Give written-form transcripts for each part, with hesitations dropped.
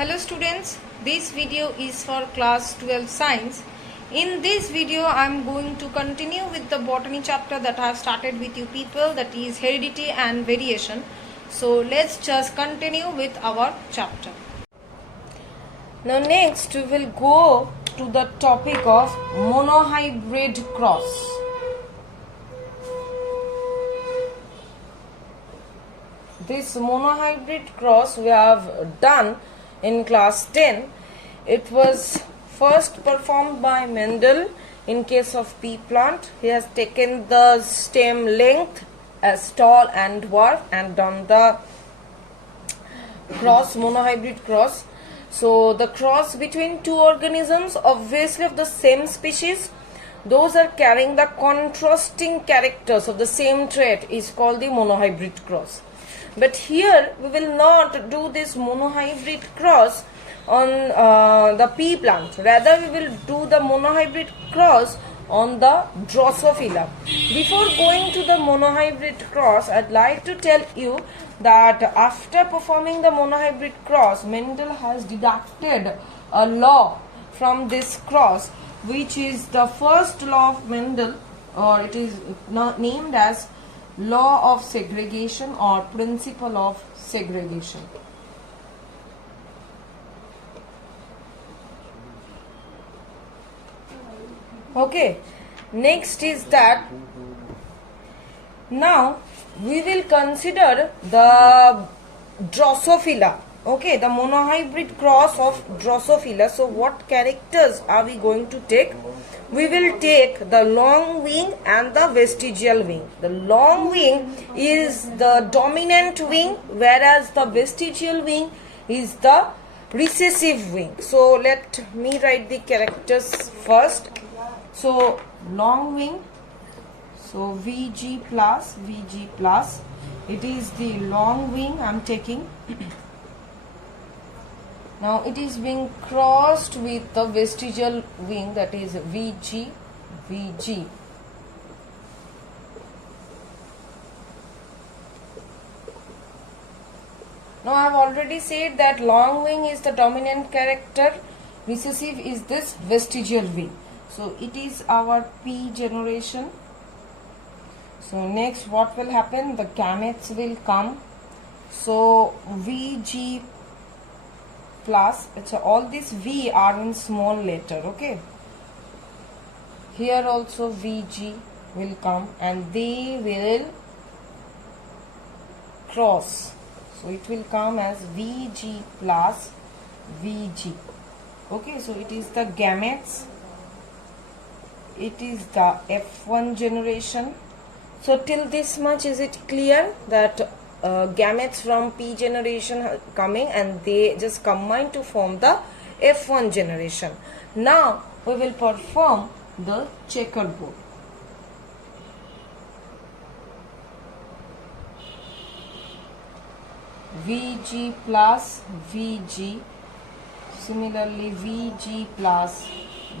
Hello students, this video is for class 12 science. In this video I am going to continue with the botany chapter that I have started with you people, that is heredity and variation. So let's just continue with our chapter. Now next we will go to the topic of monohybrid cross. This monohybrid cross we have done in class 10. It was first performed by Mendel in case of pea plant. He has taken the stem length as tall and dwarf and done the cross, monohybrid cross. So the cross between two organisms obviously of the same species, those are carrying the contrasting characters of the same trait, is called the monohybrid cross. But here we will not do this monohybrid cross on the pea plant. Rather we will do the monohybrid cross on the Drosophila. Before going to the monohybrid cross, I'd like to tell you that after performing the monohybrid cross, Mendel has deducted a law from this cross, which is the first law of Mendel, or it is named as law of segregation or principle of segregation. Okay, next is that now we will consider the Drosophila. Okay, the monohybrid cross of Drosophila. So what characters are we going to take? We will take the long wing and the vestigial wing. The long wing is the dominant wing, whereas the vestigial wing is the recessive wing. So let me write the characters first. So long wing, so VG plus, it is the long wing I am taking. Now it is being crossed with the vestigial wing, that is VG. Now I have already said that long wing is the dominant character, recessive is this vestigial wing. So it is our P generation. So next what will happen? The gametes will come. So VG plus, it's all this V are in small letter, okay. Here also VG will come and they will cross. So it will come as VG plus VG. Okay, so it is the gametes. It is the F1 generation. So till this much is it clear that gametes from P generation are coming and they just combine to form the F1 generation. Now we will perform the checkerboard. VG plus VG, similarly VG plus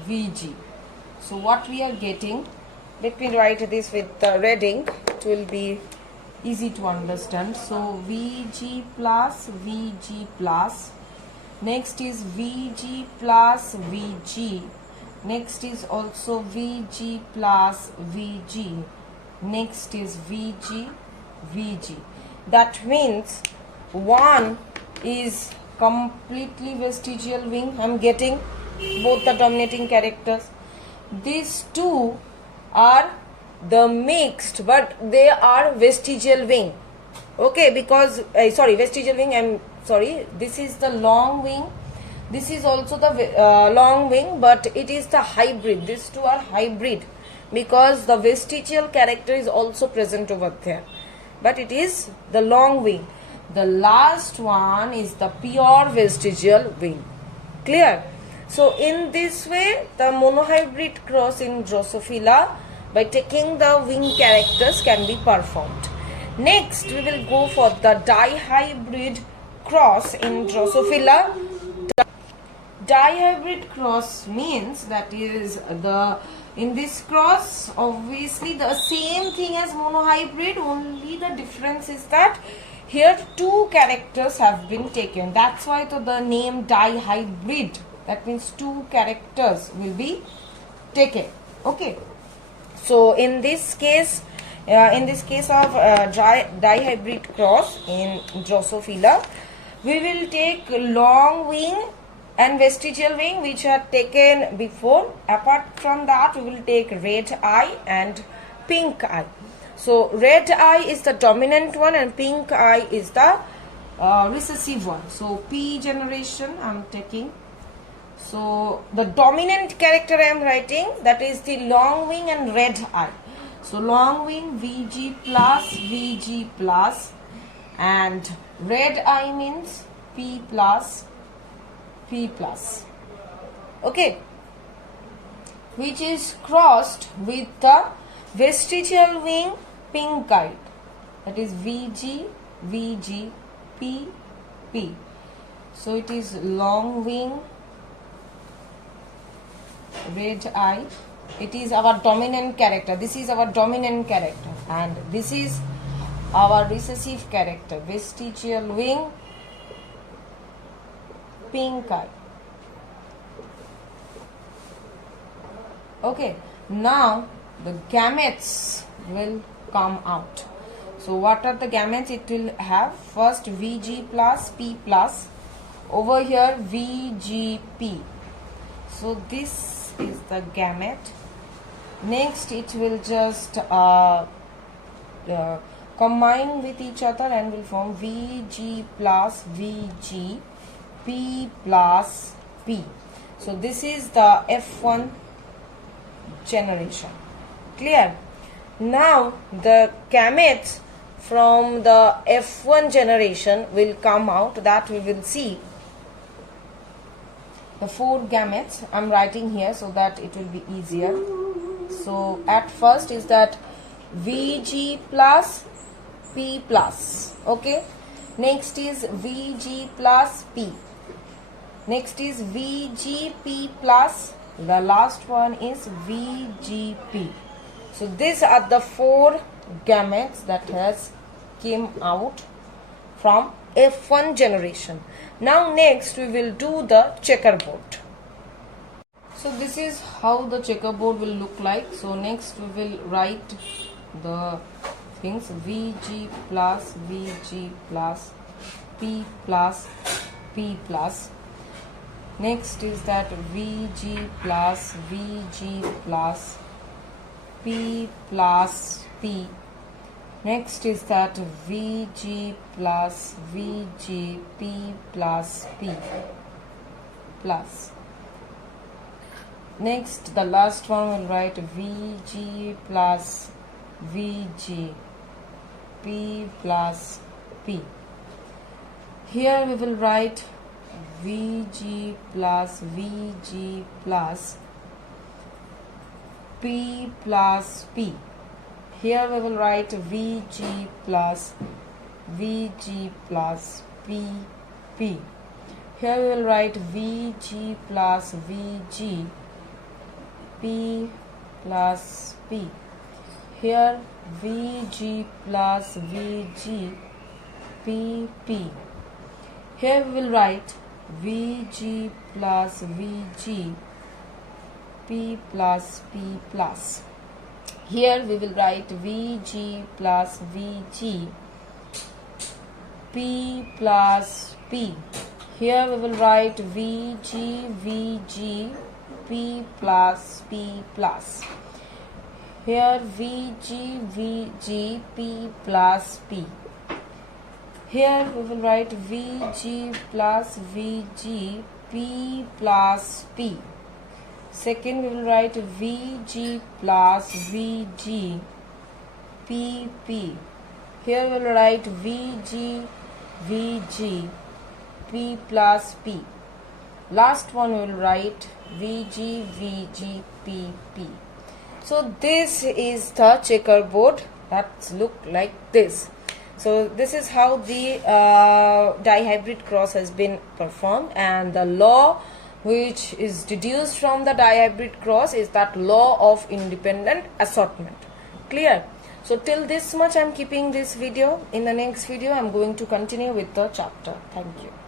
VG. So what we are getting, let me write this with the red ink, it will be easy to understand. So VG plus VG plus, next is VG plus VG, next is also VG plus VG, next is VG. That means one is completely vestigial wing, I am getting both the dominating characters. These two are the mixed, but they are vestigial wing. Okay, because vestigial wing, this is the long wing, this is also the long wing, but it is the hybrid. These two are hybrid because the vestigial character is also present over there, but it is the long wing. The last one is the pure vestigial wing. Clear? So in this way the monohybrid cross in Drosophila by taking the wing characters can be performed. Next we will go for the dihybrid cross in Drosophila. Dihybrid cross means that is in this cross obviously the same thing as monohybrid, only the difference is that here two characters have been taken. That's why the name dihybrid. That means two characters will be taken. Okay. So in this case of dihybrid cross in Drosophila, we will take long wing and vestigial wing which are taken before. Apart from that, we will take red eye and pink eye. So red eye is the dominant one and pink eye is the recessive one. So P generation I am taking. So the dominant character I am writing, that is the long wing and red eye. So long wing VG plus and red eye means P plus. Okay, which is crossed with the vestigial wing pink eye, that is VG P. So it is long wing red eye. It is our dominant character. This is our dominant character and this is our recessive character, vestigial wing pink eye. Okay, now the gametes will come out. So what are the gametes? It will have first VG plus P plus, over here VGP. So this is the gamete. Next it will just combine with each other and will form VG plus VG P plus P. So this is the F1 generation. Clear? Now the gametes from the F1 generation will come out, that we will see. The four gametes I am writing here so that it will be easier. So at first is that VG plus P plus. Okay. Next is VG plus P. Next is VGP plus. The last one is VGP. So these are the four gametes that has came out from F1 generation. Now next we will do the checkerboard. So this is how the checkerboard will look like. So next we will write the things VG plus P plus P plus. Next is that VG plus P plus P. Next is that VG plus P plus P plus. Next, the last one will write VG plus VG P plus P. Here we will write VG plus P plus P. Here we will write VG plus P P. Here we will write VG plus VG P plus P. Here VG plus VG P P. Here we will write VG plus VG P plus P plus. Here we will write VG plus VG P plus P. Here we will write VG P plus P plus. Here VG P plus P. Here we will write VG plus VG P plus P. Second we will write VG plus VG P P. Here we will write VG P plus P. Last one we will write VG P P. So this is the checkerboard that look like this. So this is how the dihybrid cross has been performed, and the law which is deduced from the dihybrid cross is that law of independent assortment. Clear? So till this much I'm keeping this video. In the next video I'm going to continue with the chapter. Thank you.